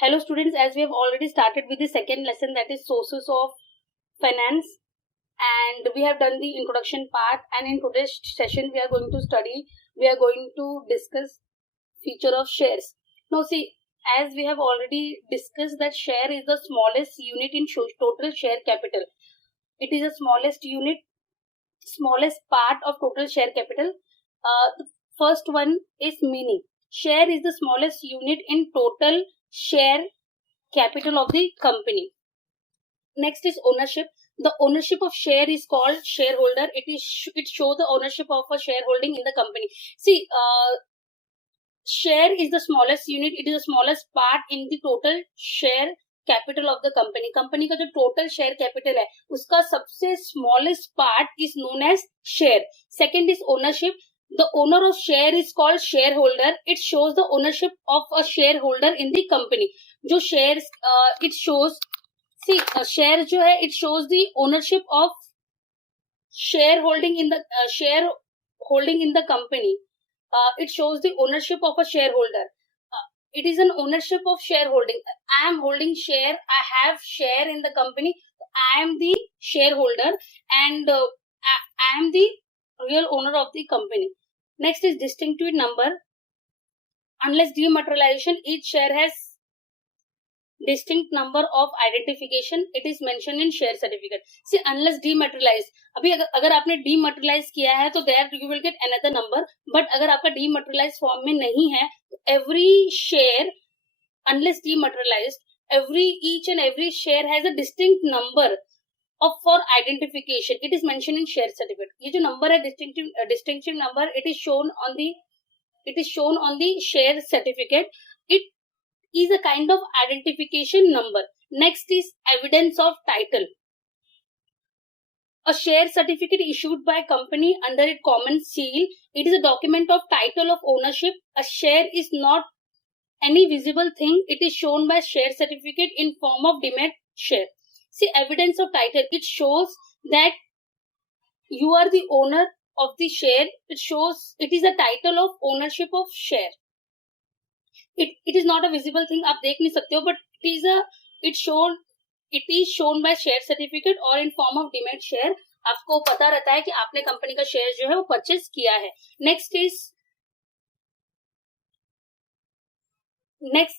Hello students, as we have already started with the second lesson, that is sources of finance, and we have done the introduction part, and in today's session we are going to discuss feature of shares. Now see, as we have already discussed that share is the smallest unit in total share capital. It is the smallest part of total share capital. The first one is meaning. Share is the smallest unit in total share capital of the company. Next is ownership. The ownership of share is called shareholder. It shows the ownership of a shareholding in the company. See, share is the smallest unit. It is the smallest part in the total share capital of the company का जो total share capital है उसका सबसे smallest part is known as share. Second is ownership. The owner of share is called shareholder. It shows the ownership of a shareholder in the company. जो share it shows share जो है it shows the ownership of share holding in the company. It shows the ownership of a shareholder. It is an ownership of shareholding. I am holding share. I have share in the company. I am the shareholder and I am the real owner of the company. Next is distinctive number. Unless dematerialization, each share has distinct number of identification. It is mentioned in share certificate. See, unless dematerialized. अभी अगर आपने dematerialize किया है तो there you will get another number. But अगर आपका dematerialized form में नहीं है तो every share unless dematerialized, each and every share has a distinct number of for identification. It is mentioned in share certificate. ये जो number है distinctive number, it is shown on the share certificate. It is a kind of identification number. Next is evidence of title. A share certificate issued by company under its common seal. It is a document of title of ownership. A share is not any visible thing. It is shown by share certificate in form of demat share. See, evidence of title. It shows that you are the owner of the share. It is a title of ownership of share. It is not a visible thing. आप देख नहीं सकते हो, but it is shown by share certificate or in form of demat share. आपको पता रहता है कि आपने कंपनी का शेयर जो है वो परचेज किया है. Next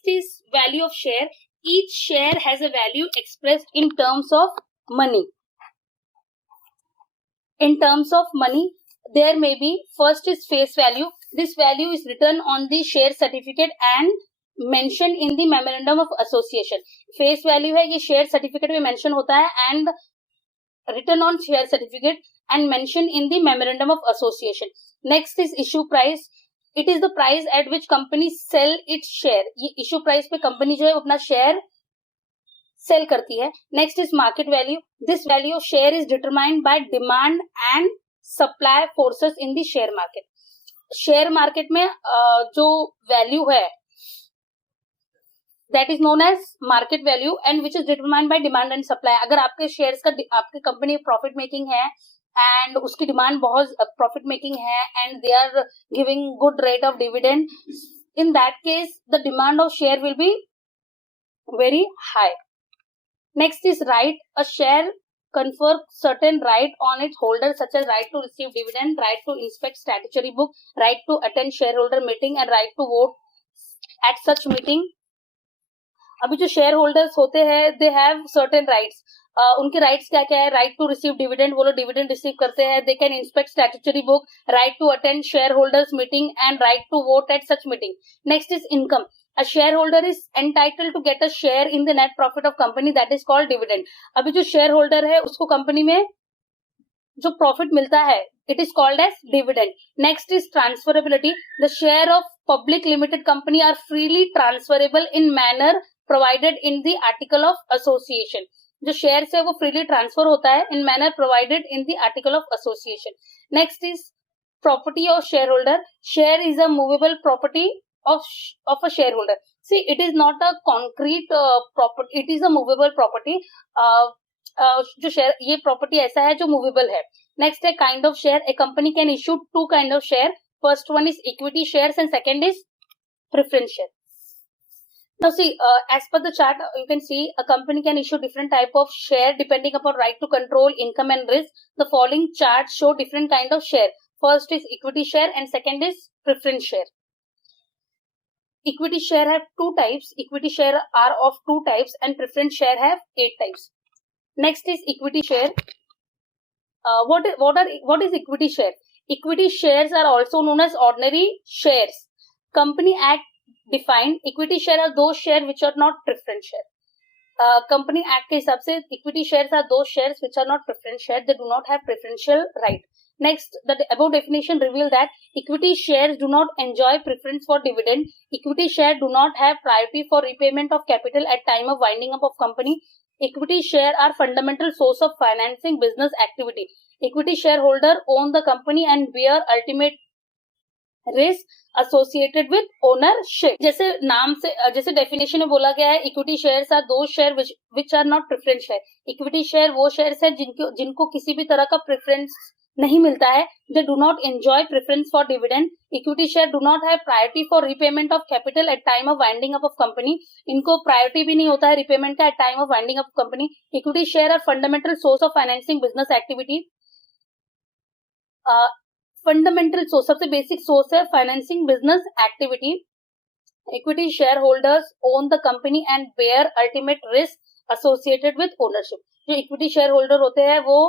is value of share. Each share has a value expressed in terms of money. There may be, first is face value. This value is written on the share certificate and mentioned in the memorandum of association. Face value है, ये share certificate में mention होता है and written on share certificate and mentioned in the memorandum of association. Next is issue price. It is the price at which company sell its share. ये issue price पे company जो है अपना share sell करती है. Next is market value. This value of share is determined by demand and supply forces in the share market. Share market में जो value है that is known as market value and which is determined by demand and supply. अगर आपके shares का आपकी company profit making है and उसकी demand बहुत प्रॉफिट मेकिंग है and they are giving good rate of dividend, in that case the demand of share will be very high. Next is right. A share confer certain right on its holder such as right to receive dividend, right to inspect statutory book, right to attend shareholder meeting and right to vote at such meeting. अभी जो share holders होते हैं they have certain rights. उनके rights क्या क्या है? Right to receive dividend, वो लोग डिविडेंड रिसीव करते हैं. They can inspect statutory book, right to attend shareholders meeting and right to vote at such meeting. Next is income. A shareholder is entitled to get a share in the net profit of company, that is called dividend. अभी जो share holder है उसको company में जो profit मिलता है it is called as dividend. Next is transferability. The share of public limited company are freely transferable in manner provided in the article of association. जो share है वो freely transfer होता है in manner provided in the article of association. Next is property of shareholder. Share is a movable property of a shareholder. See, it is not a concrete property, it is a movable property. जो शेयर ये property ऐसा है जो movable है. Next है kind of share. A company can issue two kind of share. First one is equity shares and second is preference share. Now see, as per the chart, you can see a company can issue different type of share depending upon right to control, income and risk. The following charts show different kind of share. First is equity share and second is preference share. Equity share have two types. Equity share are of two types and preference share have 8 types. Next is equity share. What is equity share? Equity shares are also known as ordinary shares. Company Act defined equity share are those shares which are not preference share. Company Act के हिसाब से equity shares are those shares which are not preference share. They do not have preferential right. Next, the above definition reveal that equity shares do not enjoy preference for dividend. Equity share do not have priority for repayment of capital at time of winding up of company. Equity share are fundamental source of financing business activity. Equity shareholder own the company and bear ultimate risk associated with ownership. जैसे नाम से जैसे definition में बोला गया है, equity shares are those share which are not preference share. Equity share वो shares है जिनको किसी भी तरह का प्रेफरेंस नहीं मिलता है. They do not enjoy preference for dividend. Equity share do not have priority for repayment of capital at time of winding up of company. इनको प्रायोरिटी भी नहीं होता है रीपेमेंट का at time of winding up of company. Equity share are fundamental source of financing business activity. Fundamental source, सबसे basic source है financing business activity. Equity shareholders own the company and bear ultimate risk associated with ownership. जो equity shareholder होते हैं वो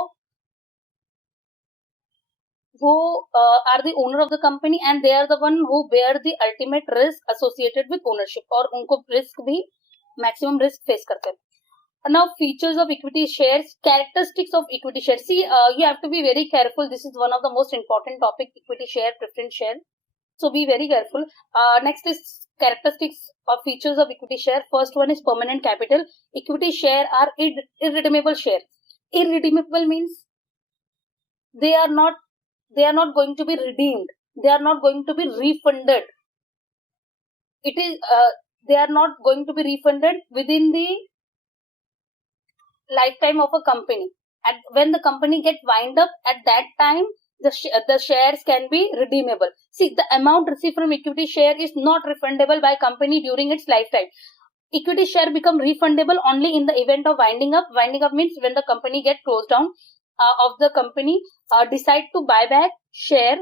are the owner of the company and they are the one who bear the ultimate risk associated with ownership. और उनको risk भी maximum risk face करते हैं. Now features of equity shares, characteristics of equity shares. See, you have to be very careful. This is one of the most important topic, equity share, preference share. So be very careful. Next is characteristics or features of equity share. First one is permanent capital. Equity share are irredeemable share. Irredeemable means they are not going to be redeemed. They are not going to be refunded. It is they are not going to be refunded within the lifetime of a company. When the company get wind up, at that time the shares can be redeemable. See, the amount received from equity share is not refundable by company during its lifetime. Equity share become refundable only in the event of winding up. Winding up means when the company get closed down of the company, decide to buy back share.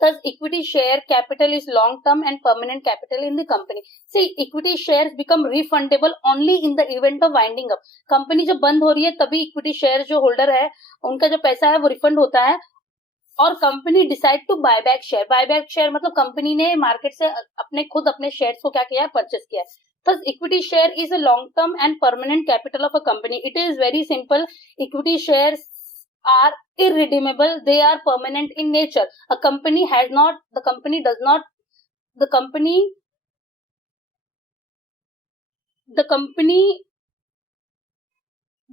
Thus, equity share capital is long-term and permanent capital in the company. See, equity shares become refundable only in the event of winding up. Company जब बंद हो रही है तभी equity share जो holder है उनका जो पैसा है वो रिफंड होता है. और company decide to buy back share. Buy back share मतलब कंपनी ने मार्केट से अपने शेयर्स को क्या किया है, परचेस किया है. Thus, equity share is a long-term and permanent capital of a company. It is very simple. Equity shares are irredeemable. They are permanent in nature. The company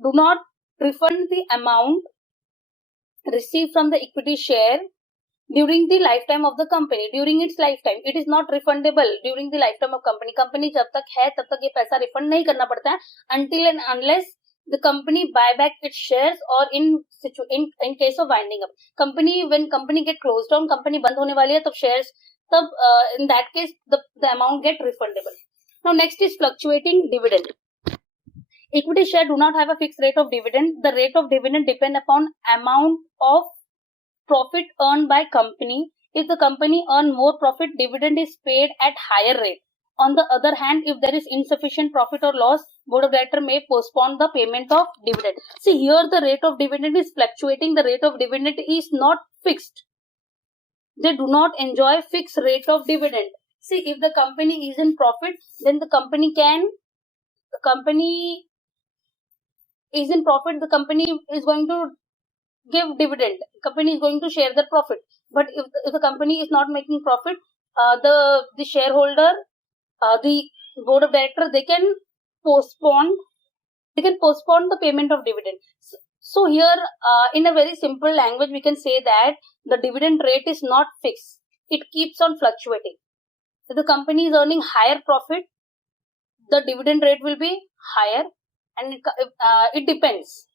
do not refund the amount received from the equity share during the lifetime of the company. During its lifetime, it is not refundable during the lifetime of company. Company जब तक है तब तक ये पैसा refund नहीं करना पड़ता है until and unless the company buy back its shares or in case of winding up. When company get closed down, company बंद होने वाली है तब shares in that case the amount get refundable. Now next is fluctuating dividend. Equity share do not have a fixed rate of dividend. The rate of dividend depend upon amount of profit earned by company. If the company earn more profit, dividend is paid at higher rate. On the other hand, if there is insufficient profit or loss, board of director may postpone the payment of dividend. See, here the rate of dividend is fluctuating. The rate of dividend is not fixed. They do not enjoy fixed rate of dividend. See, if the company is in profit, then the company is in profit, the company is going to give dividend. Company is going to share the profit. But if the company is not making profit, the shareholder, the board of directors, they can postpone the payment of dividend. So here, in a very simple language, we can say that the dividend rate is not fixed. It keeps on fluctuating. If the company is earning higher profit, the dividend rate will be higher, and it depends.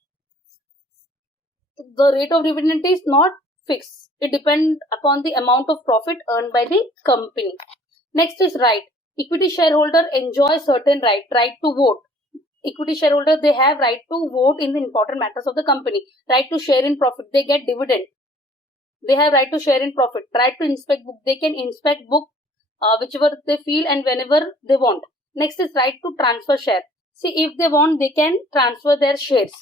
The rate of dividend is not fixed. It depends upon the amount of profit earned by the company. Next is right. equity shareholder enjoy certain right to vote. Equity shareholder, they have right to vote in the important matters of the company, right to share in profit, they get dividend, they have right to share in profit, right to inspect book, they can inspect book whichever they feel and whenever they want. Next is right to transfer share. See, if they want, they can transfer their shares.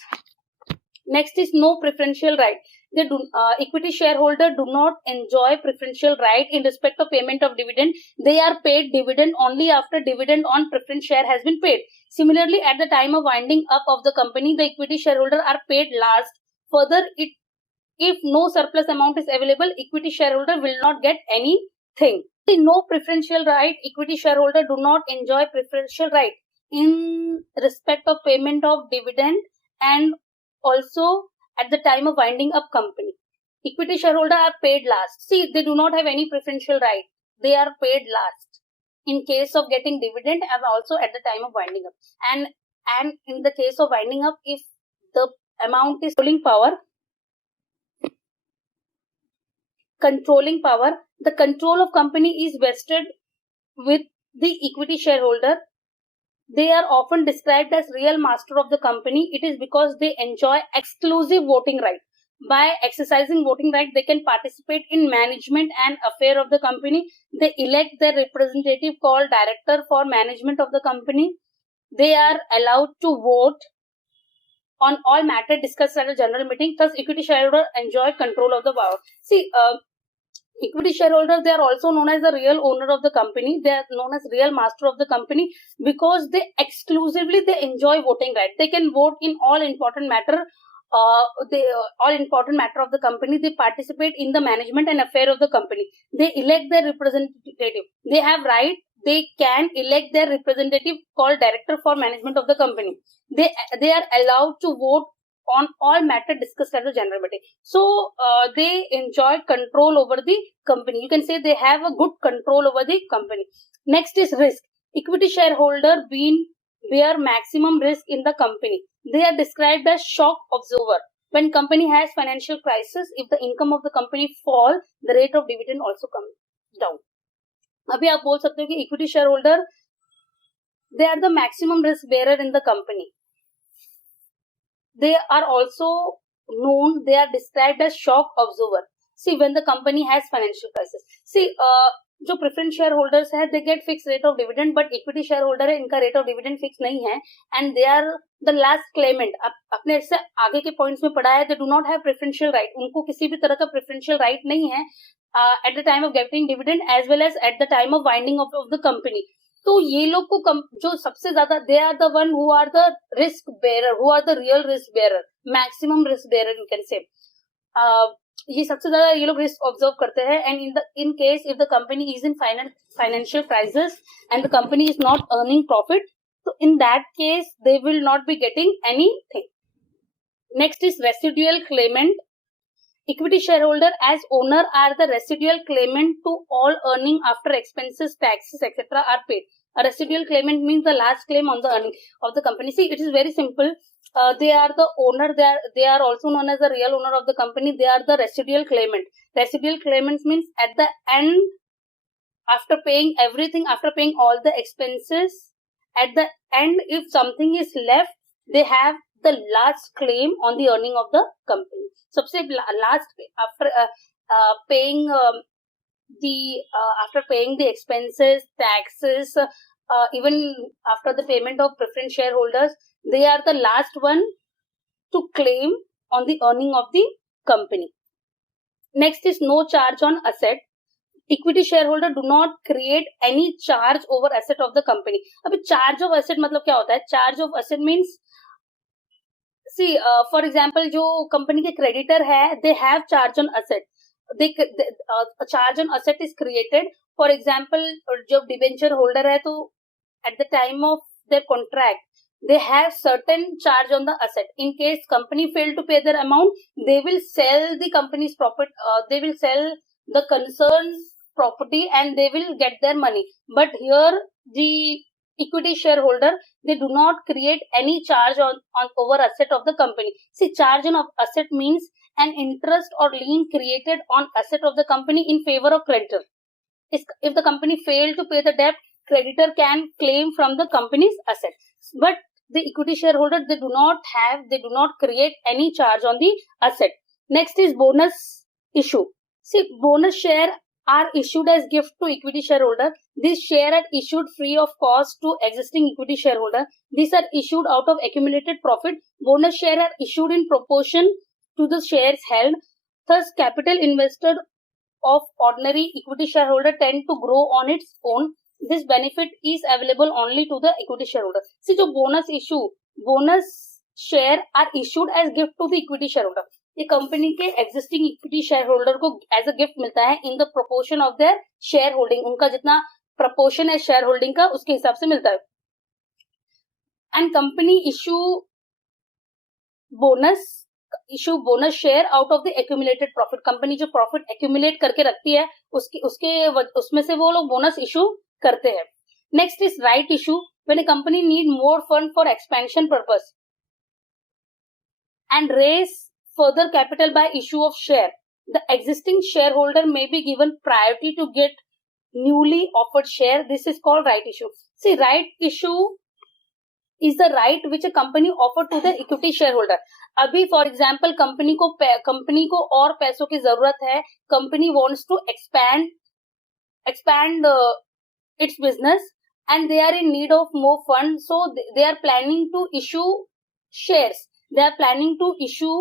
Next is no preferential right. They do equity shareholder do not enjoy preferential right in respect of payment of dividend. They are paid dividend only after dividend on preference share has been paid. Similarly, at the time of winding up of the company, the equity shareholder are paid last. Further, if no surplus amount is available, equity shareholder will not get anything. No preferential right. Equity shareholder do not enjoy preferential right in respect of payment of dividend and also at the time of winding up company. Equity shareholder are paid last. See, they do not have any preferential right. They are paid last in case of getting dividend and also at the time of winding up. And in the case of winding up, if the amount is controlling power, the control of company is vested with the equity shareholder. They are often described as real master of the company. It is because they enjoy exclusive voting right. By exercising voting right, they can participate in management and affair of the company. They elect their representative called director for management of the company. They are allowed to vote on all matter discussed at a general meeting. Thus, equity shareholder enjoy control of the power. See, equity shareholder, they are also known as the real owner of the company. They are known as real master of the company because they enjoy voting right. They can vote in all important matter. All important matter of the company. They participate in the management and affair of the company. They elect their representative. They have right. They can elect their representative called director for management of the company. They are allowed to vote on all matter discussed at the general meeting. So they enjoy control over the company. You can say they have a good control over the company. Next is risk. Equity shareholder bear maximum risk in the company. They are described as shock absorber. When company has financial crisis, if the income of the company fall, the rate of dividend also comes down. अभी आप बोल सकते हो कि equity shareholder, they are the maximum risk bearer in the company. They are also known, they are described as shock absorber. See, when the company has financial crisis. See, जो preference shareholders है, they get fix rate of dividend, but equity shareholder है, इनका rate of dividend fix नहीं है and they are the last claimant. अपने इससे आगे के पॉइंट्स में पढ़ा है, they do not have preferential right. उनको किसी भी तरह का प्रेफरेंशियल राइट नहीं है at the time of getting dividend as well as at the time of winding of the company. तो ये लोग को जो सबसे ज्यादा, they are the one who are the risk bearer, who are the real risk bearer, maximum risk bearer you can say. ये सबसे ज्यादा ये लोग रिस्क ऑब्जर्व करते हैं. And in case if the company is in financial crisis and the company is not earning profit, तो in that case they will not be getting anything. Next is residual claimant. Equity shareholder as owner are the residual claimant to all earning after expenses, taxes, etc. are paid. A residual claimant means the last claim on the earning of the company. See, it is very simple. They are the owner. They are also known as the real owner of the company. They are the residual claimant. Residual claimant means at the end, after paying everything, after paying all the expenses, at the end, if something is left, they have the last claim on the earning of the company. सबसे last after paying after paying the expenses, taxes, even after the payment of preference shareholders, they are the last one to claim on the earning of the company. Next is no charge on asset. Equity shareholder do not create any charge over asset of the company. अभी charge of asset मतलब क्या होता है? Charge of asset means, see, for example, जो company के creditor है, they have charge on asset. Charge on asset is created. For example, जब debenture holder है, तो at the time of their contract, they have certain charge on the asset. In case company fail to pay their amount, they will sell the company's profit. They will sell the concerned property and they will get their money. But here the equity shareholder, they do not create any charge on over asset of the company. See, charge on asset means an interest or lien created on asset of the company in favor of creditor. If the company fail to pay the debt, creditor can claim from the company's asset. But the equity shareholder, they do not create any charge on the asset. Next is bonus issue. See, bonus share are issued as gift to equity shareholder. These share are issued free of cost to existing equity shareholder. These are issued out of accumulated profit. Bonus share are issued in proportion to the shares held. Thus, capital invested of ordinary equity shareholder tend to grow on its own. This benefit is available only to the equity shareholder. See, जो bonus share are issued as gift to the equity shareholder. ये company के existing equity share holder को as a gift मिलता है इन the proportion of their share holding. उनका जितना proportion है share holding का उसके हिसाब से मिलता है. And company issue bonus share out of the accumulated profit. Company जो प्रॉफिट एक्यूमुलेट करके रखती है उसमें से वो लोग बोनस इशू करते हैं. Next is right issue. When a company need more fund for expansion purpose and raise further capital by issue of share, the existing shareholder may be given priority to get newly offered share. This is called right issue. See, right issue is the right which a company offer to the equity shareholder. अभी for example company को और पैसों की जरूरत है. Company wants to expand its business and they are in need of more funds, so they are planning to issue shares. They are planning to issue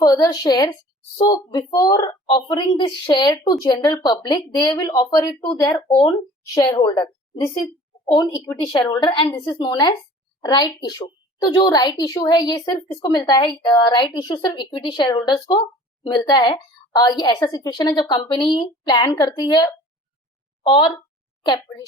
further shares. So before offering this share to general public, they will offer it to their own shareholder. This is own equity shareholder and this is known as right issue. तो जो right issue है ये सिर्फ किसको मिलता है? right issue सिर्फ equity shareholders को मिलता है. ये ऐसा सिचुएशन है जब कंपनी प्लान करती है और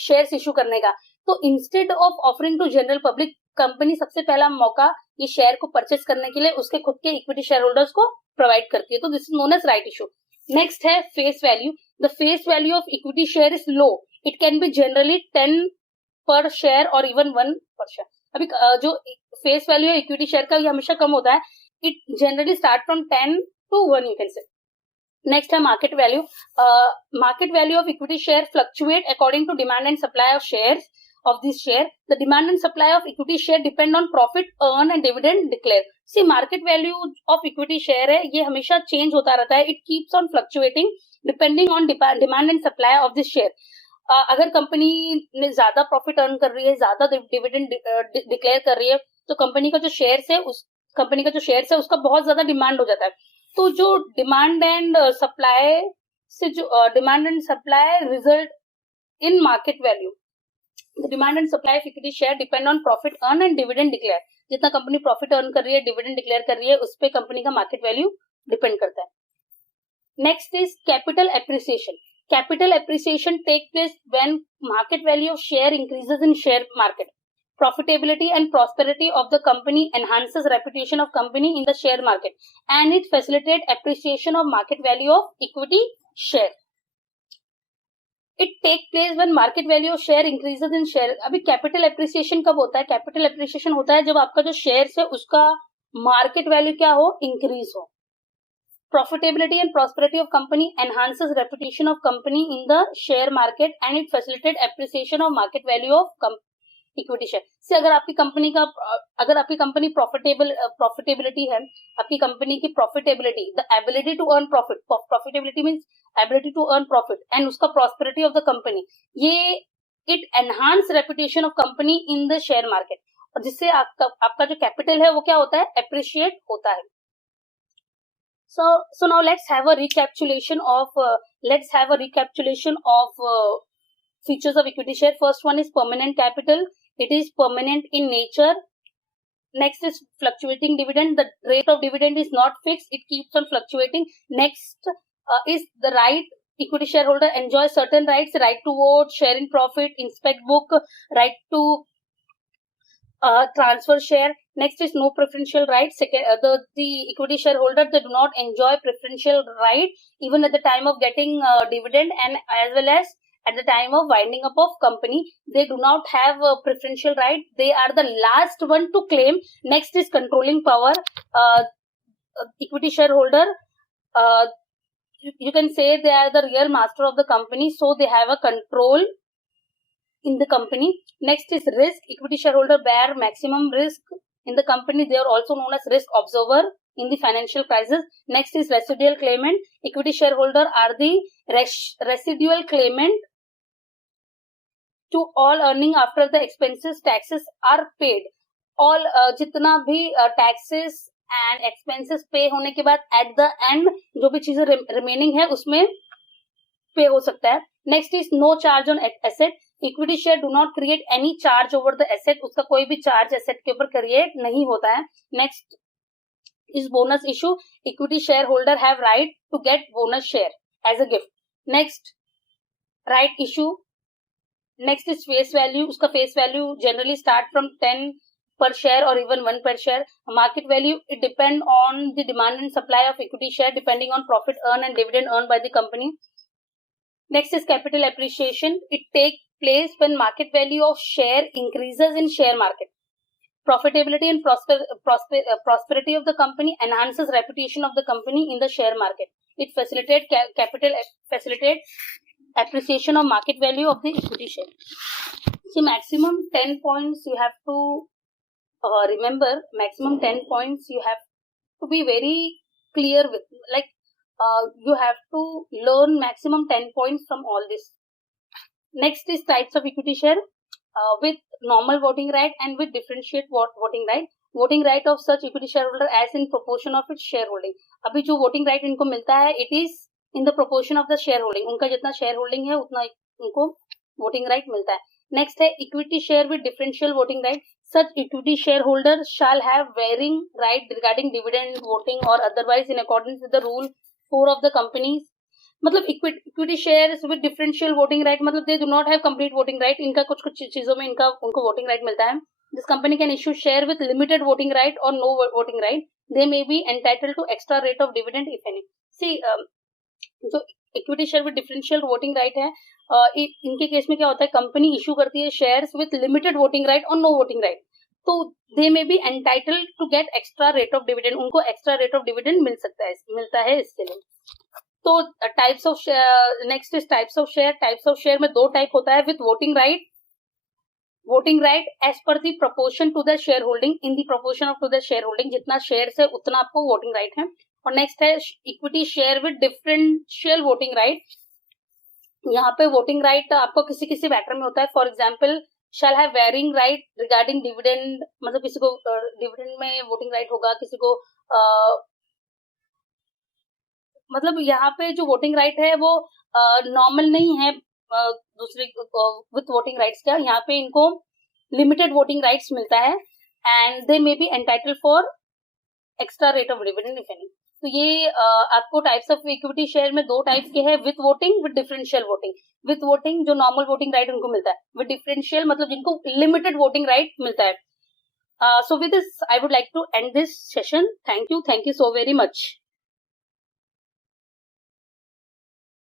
शेयर्स इशू करने का. तो instead of offering to general public, company सबसे पहला मौका ये शेयर को परचेस करने के लिए उसके खुद के इक्विटी शेयर होल्डर्स को प्रोवाइड करती है. तो this is known as right issue. Next है face value. The face value of equity share is low. It can be generally 10 per share और इवन 1 पर शेयर. अभी जो फेस वैल्यू है इक्विटी शेयर का ये हमेशा कम होता है. It generally start from 10 to 1 you can say. Next है market value. Market value of equity share fluctuate according to demand and supply of shares of this share. The demand and supply of equity share depend on profit earn and dividend declare. See, market value of equity share है ये हमेशा change होता रहता है. It keeps on fluctuating depending on demand and supply of this share. अगर company ने ज्यादा profit earn कर रही है, ज्यादा डिविडेंड डिक्लेयर कर रही है, तो कंपनी का जो शेयर्स है उसका बहुत ज्यादा डिमांड हो जाता है. तो जो demand and supply result in market value. The demand and supply of equity share depend on profit earn and dividend declare. जितना कंपनी प्रॉफिट अर्न कर रही है, डिविडेंड डिक्लेयर कर रही है, उस पे कंपनी का मार्केट वैल्यू डिपेंड करता है. Next is capital appreciation. Capital appreciation take place when market value of share increases in share market. Profitability and prosperity of the company enhances reputation of company in the share market and it facilitates appreciation of market value of equity share. It take place when market value of share increases in share. अभी capital appreciation कब होता है? Capital appreciation होता है जब आपका जो shares है उसका मार्केट वैल्यू क्या हो? इंक्रीज हो. Profitability and prosperity of company enhances reputation of company in the share market and it facilitates appreciation of market value of equity share से. अगर आपकी कंपनी प्रॉफिटेबिलिटी है, आपकी कंपनी की profitability, the ability to earn profit, profitability means ability to earn profit and उसका prosperity of the company, ये it enhance reputation of company in the share market. और जिससे आपका जो कैपिटल है वो क्या होता है? एप्रिशिएट होता है. So now let's have a recapitulation of features of equity share. First one is permanent capital. It is permanent in nature. Next is fluctuating dividend. The rate of dividend is not fixed. It keeps on fluctuating. Next is the right. Equity shareholder enjoys certain rights: right to vote, share in profit, inspect book, right to transfer share. Next is no preferential rights. Second, the equity shareholder, they do not enjoy preferential right even at the time of getting dividend and as well as at the time of winding up of company. They do not have a preferential right. They are the last one to claim. Next is controlling power. Equity shareholder, you can say they are the real master of the company, so they have a control in the company. Next is risk. Equity shareholder bear maximum risk in the company. They are also known as risk observer in the financial crisis. Next is residual claimant. Equity shareholder are the residual claimant to all earning after the expenses taxes are paid. All जितना भी taxes and expenses पे होने के बाद at the end जो भी चीजें remaining है उसमें पे हो सकता है. Next is no charge on asset. Equity share do not create any charge over the asset. उसका कोई भी charge asset के ऊपर create नहीं होता है. Next is bonus issue. Equity shareholder have right to get bonus share as a gift. Next, right issue. Next is face value. उसका face value generally start from 10 per share or even 1 per share. Market value, it depend on the demand and supply of equity share depending on profit earned and dividend earned by the company. Next is capital appreciation. It takes place when market value of share increases in share market. Profitability and prosperity of the company enhances reputation of the company in the share market. It facilitates appreciation of market value of the equity share. See, maximum 10 points you have to remember. Maximum 10 points you have to be very clear with. Like you have to learn maximum 10 points from all this. Next is types of equity share with normal voting right and with differentiate voting right. Voting right of such equity shareholder as in proportion of its shareholding. अभी जो voting right इनको मिलता है, it is in the proportion of the shareholding. उनका जितना shareholding है उतना उनको voting right मिलता है. Next है equity share with differential voting right. Such equity shareholders shall have varying right regarding dividend voting or otherwise in accordance with the rule 4 of the companies. मतलब equity shares with differential voting right, मतलब they do not have complete voting right. इनका कुछ कुछ चीजों में इनका उनको voting right मिलता है. This company can issue share with limited voting right और no voting right. They may be entitled to extra rate of dividend if any. C जो equity share with differential voting right है, इनके case में क्या होता है, company issue करती है shares with limited voting right और नो वोटिंग राइट, तो they may be entitled to get extra rate of dividend. उनको एक्स्ट्रा रेट ऑफ डिविडेंड मिलता है इसके लिए. तो types of share. Next is types of share. Types of share में दो टाइप होता है, with voting right. Voting right as per the proportion to the share holding. In the proportion of to the share holding, जितना share है उतना आपको voting right है. और नेक्स्ट है equity share with differential voting right. यहाँ पे voting right आपको किसी किसी मैटर में होता है. For example shall have varying right regarding dividend, मतलब किसी को डिविडेंड में वोटिंग राइट होगा, किसी को मतलब यहाँ पे जो वोटिंग राइट है वो नॉर्मल नहीं है दूसरे विथ वोटिंग राइट्स का. यहाँ पे इनको लिमिटेड वोटिंग राइट्स मिलता है and they may be entitled for extra rate of dividend if any. तो ये आपको टाइप्स ऑफ इक्विटी शेयर में दो टाइप के हैं, with voting with differential voting. With voting जो नॉर्मल वोटिंग राइट उनको मिलता है, विद डिफरेंशियल मतलब जिनको लिमिटेड वोटिंग राइट मिलता है. So with this I would like to end this session. Thank you so very much.